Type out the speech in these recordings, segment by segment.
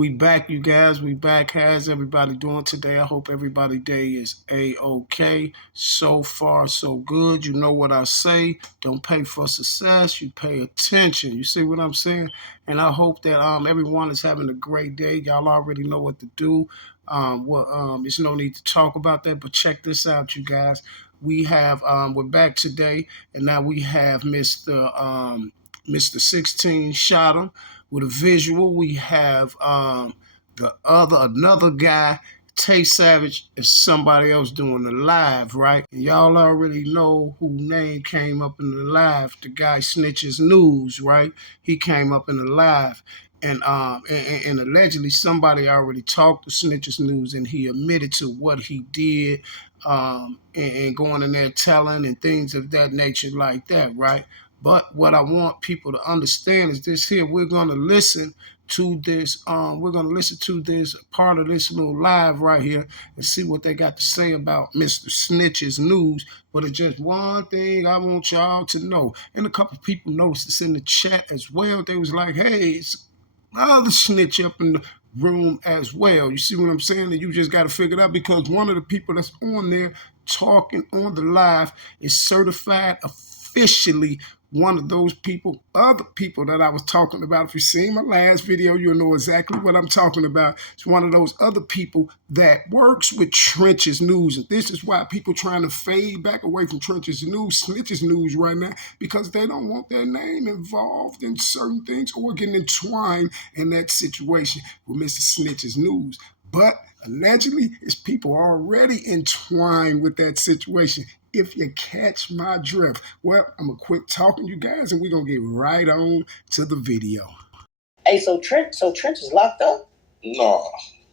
We back, you guys. We back. How's everybody doing today? I hope everybody day is A-OK. So far, so good. You know what I say. Don't pay for success. You pay attention. You see what I'm saying? And I hope that everyone is having a great day. Y'all already know what to do. There's no need to talk about that, but check this out, you guys. We're back today, and now we have Mr. 16 Shotter with a visual. We have another guy, Tay Savage, and somebody else doing the live, right? And y'all already know who name came up in the live. The guy Snitches News, right? He came up in the live. And allegedly somebody already talked to Snitches News, and he admitted to what he did, and going in there telling and things of that nature like that, right? But what I want people to understand is this here. We're going to listen to this. We're going to listen to this part of this little live right here and see what they got to say about Mr. Snitches News. But it's just one thing I want y'all to know. And a couple people noticed this in the chat as well. They was like, hey, it's another snitch up in the room as well. You see what I'm saying? And you just got to figure it out, because one of the people that's on there talking on the live is certified officially one of those people, other people that I was talking about. If you've seen my last video, you'll know exactly what I'm talking about. It's one of those other people that works with Trenches News. And this is why people trying to fade back away from Trenches News, Snitches News right now, because they don't want their name involved in certain things or getting entwined in that situation with Mr. Snitches News. But allegedly, it's people already entwined with that situation, if you catch my drift. Well, I'm going to quit talking, you guys, and we're going to get right on to the video. Hey, so Trent is locked up? No.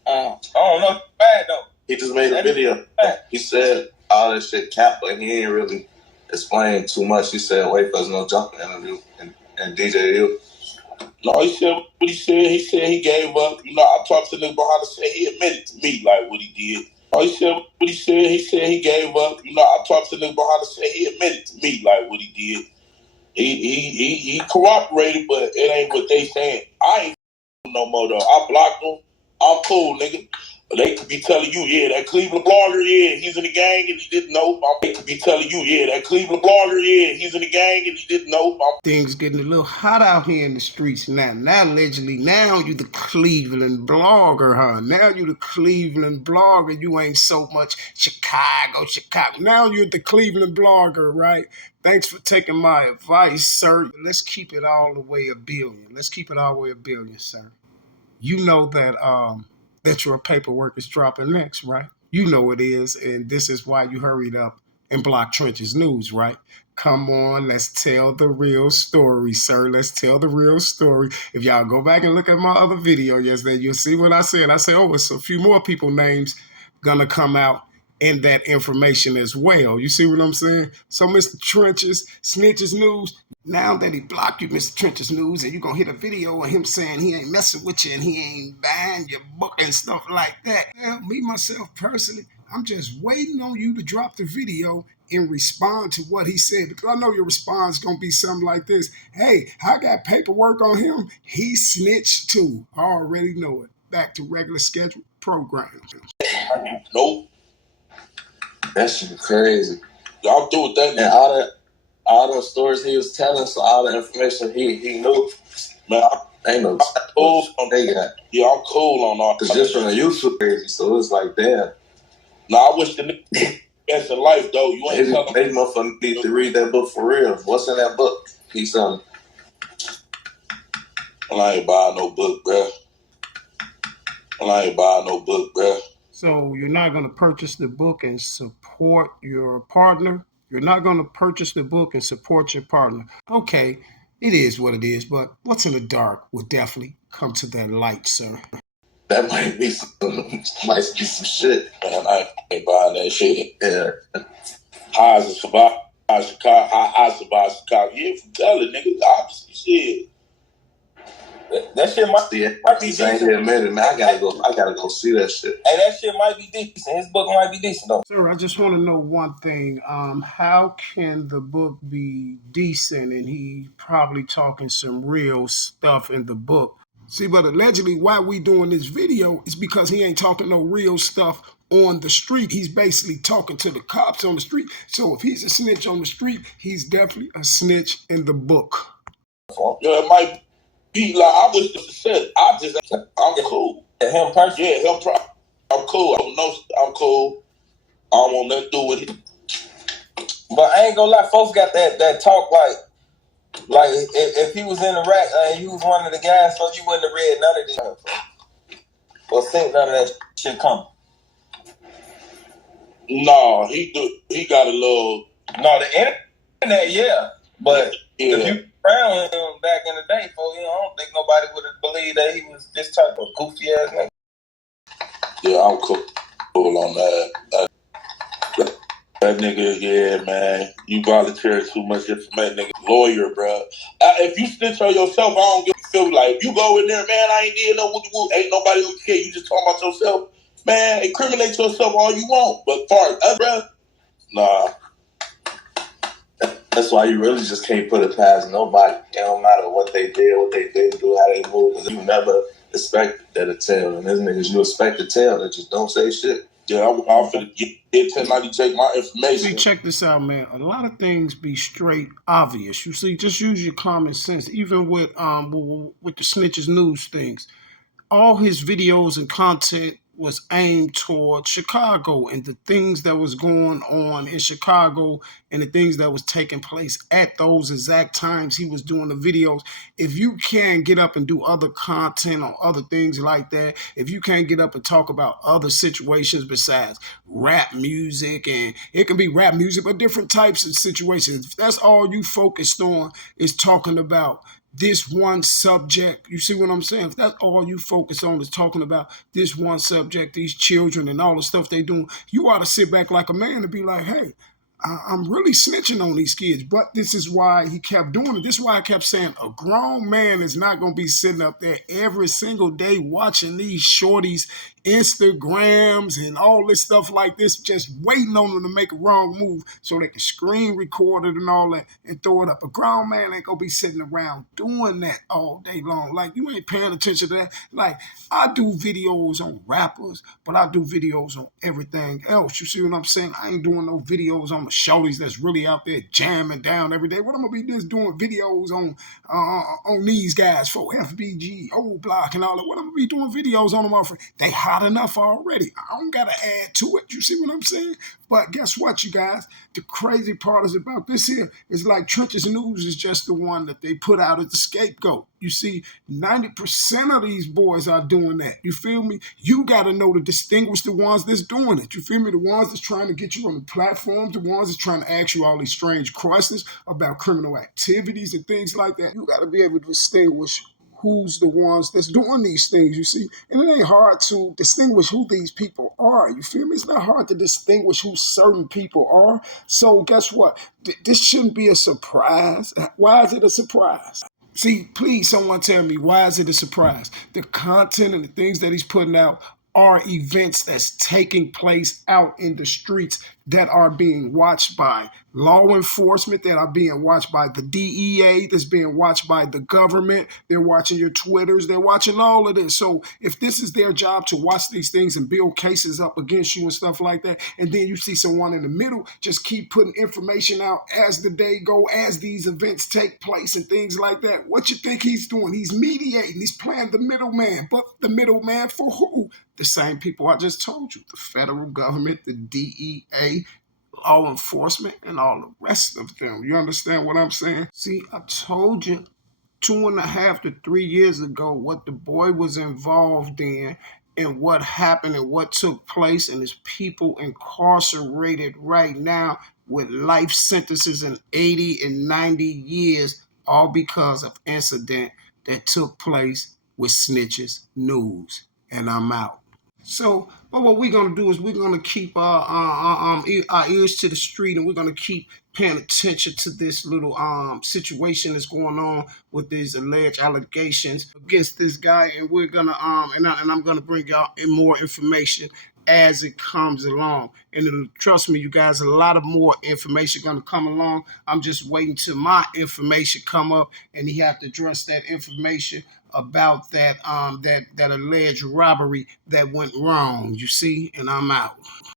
I don't know. Bad, though. He just made a video. He said all that shit cap, but he ain't really explained too much. He said, wait for his no jumping interview and DJ Hill. No, he said what he said. He said he gave up. You know, I talked to nigga behind the set. He admitted to me, like, what he did. Oh, he said what he said. He said he gave up. You know, I talked to nigga behind the set. He admitted to me, like, what he did. He cooperated, but it ain't what they saying. I ain't no more, though. I blocked him. I'm cool, nigga. But they could be telling you, yeah, that Cleveland blogger, yeah, he's in the gang and he didn't know. They could be telling you, yeah, that Cleveland blogger, yeah, he's in the gang and he didn't know. Things getting a little hot out here in the streets now. Now, allegedly, now you the Cleveland blogger, huh? Now you the Cleveland blogger. You ain't so much Chicago. Now you're the Cleveland blogger, right? Thanks for taking my advice, sir. Let's keep it all the way a billion. Let's keep it all the way a billion, sir. You know that that your paperwork is dropping next, right? You know it is, and this is why you hurried up and blocked Trenches News, right? Come on, let's tell the real story, sir. Let's tell the real story. If y'all go back and look at my other video yesterday, you'll see what I said. I said, oh, it's a few more people names gonna come out in that information as well. You see what I'm saying? So, Mr. Trenches, Snitches News, now that he blocked you, Mr. Trenches News, and you're going to hit a video of him saying he ain't messing with you and he ain't buying your book and stuff like that. Well, me, myself, personally, I'm just waiting on you to drop the video and respond to what he said, because I know your response is going to be something like this. Hey, I got paperwork on him. He snitched too. I already know it. Back to regular scheduled program. Nope. That shit crazy. Y'all do with that. And all those stories he was telling, so all the information he knew. Man, ain't no cool on they got. Yeah, I'm cool on all. Cause just from the YouTube crazy, so it's like damn. Nah, I wish the nigga best in life though. You ain't telling me. They motherfucker need to read that book for real. What's in that book? He's I ain't buying no book, bruh. I ain't buying no book, bruh. So you're not going to purchase the book and support your partner? You're not going to purchase the book and support your partner. Okay, it is what it is, but what's in the dark will definitely come to that light, sir. That might be some shit, man. I ain't buying that shit. Yeah. How's it survive Chicago? How I survive Chicago? Yeah, from telling niggas, obviously shit. That shit might be decent. Man, I gotta go see that shit. Hey, that shit might be decent. His book might be decent though. Sir, I just want to know one thing. How can the book be decent and he probably talking some real stuff in the book? See, but allegedly why we doing this video is because he ain't talking no real stuff on the street. He's basically talking to the cops on the street. So if he's a snitch on the street, he's definitely a snitch in the book. Yeah, it might be like I was just said. I'm cool. Him personally? Yeah, I'm cool. I'm cool. I don't want nothing to do with it. But I ain't gonna lie, folks got that talk like if he was in the rack and you was one of the guys, so you wouldn't have read none of this or seen none of that shit coming. No, he got a little. No, the internet, yeah, but yeah. If you around him back in the day, folks, I don't think nobody would have believed that he was this type of goofy ass nigga. Yeah, I'm cool on that. That nigga, yeah, man, you volunteer too much information, nigga. Lawyer, bro. If you snitch on yourself, I don't give a feel like if you go in there, man, I ain't did no woo. Ain't nobody who care. You just talking about yourself, man. Incriminate yourself all you want, but far as other, nah. That's why you really just can't put it past nobody. It don't matter what they did, do, how they move. You never expect that to tell. And this niggas, you expect to tell. They just don't say shit. Yeah, I'm finna get 1090 take my information. See, check this out, man. A lot of things be straight obvious. You see, just use your common sense. Even with the Snitches News things, all his videos and content was aimed toward Chicago and the things that was going on in Chicago and the things that was taking place at those exact times he was doing the videos. If you can't get up and do other content or other things like that, if you can't get up and talk about other situations besides rap music, and it can be rap music, but different types of situations, if that's all you focused on is talking about this one subject, you see what I'm saying? If that's all you focus on is talking about this one subject, these children and all the stuff they doing, you ought to sit back like a man and be like, hey, I'm really snitching on these kids. But this is why he kept doing it. This is why I kept saying a grown man is not going to be sitting up there every single day watching these shorties Instagrams and all this stuff like this, just waiting on them to make a wrong move so they can screen record it and all that and throw it up. A grown man ain't gonna be sitting around doing that all day long. Like, you ain't paying attention to that. Like, I do videos on rappers, but I do videos on everything else. You see what I'm saying? I ain't doing no videos on the shorties that's really out there jamming down every day. What I'm gonna be just doing videos on these guys for FBG, Old Block, and all that. What I'm gonna be doing videos on them, my friend. They hot enough already. I don't gotta add to it. You see what I'm saying? But guess what, you guys? The crazy part is about this here is like Trenches News is just the one that they put out as the scapegoat. You see, 90% of these boys are doing that. You feel me? You got to know to distinguish the ones that's doing it. You feel me? The ones that's trying to get you on the platform, the ones that's trying to ask you all these strange questions about criminal activities and things like that. You got to be able to distinguish who's the ones that's doing these things, you see. And it ain't hard to distinguish who these people are, you feel me? It's not hard to distinguish who certain people are. So guess what? This shouldn't be a surprise. Why is it a surprise? See, please, someone tell me, why is it a surprise? The content and the things that he's putting out are events that's taking place out in the streets that are being watched by law enforcement, that are being watched by the DEA, that's being watched by the government. They're watching your Twitters. They're watching all of this. So if this is their job to watch these things and build cases up against you and stuff like that, and then you see someone in the middle just keep putting information out as the day go, as these events take place and things like that, what you think he's doing? He's mediating. He's playing the middleman. But the middleman for who? The same people I just told you, the federal government, the DEA, law enforcement, and all the rest of them. You understand what I'm saying? See, I told you 2.5 to 3 years ago what the boy was involved in and what happened and what took place, and there's people incarcerated right now with life sentences in 80 and 90 years, all because of incident that took place with Snitches News. And I'm out. So, but what we're going to do is we're going to keep our ears to the street, and we're going to keep paying attention to this little situation that's going on with these alleged allegations against this guy, and we're going to and I'm going to bring y'all in more information as it comes along. And trust me, you guys, a lot of more information going to come along. I'm just waiting till my information come up, and he have to address that information about that alleged robbery that went wrong. You see, and I'm out.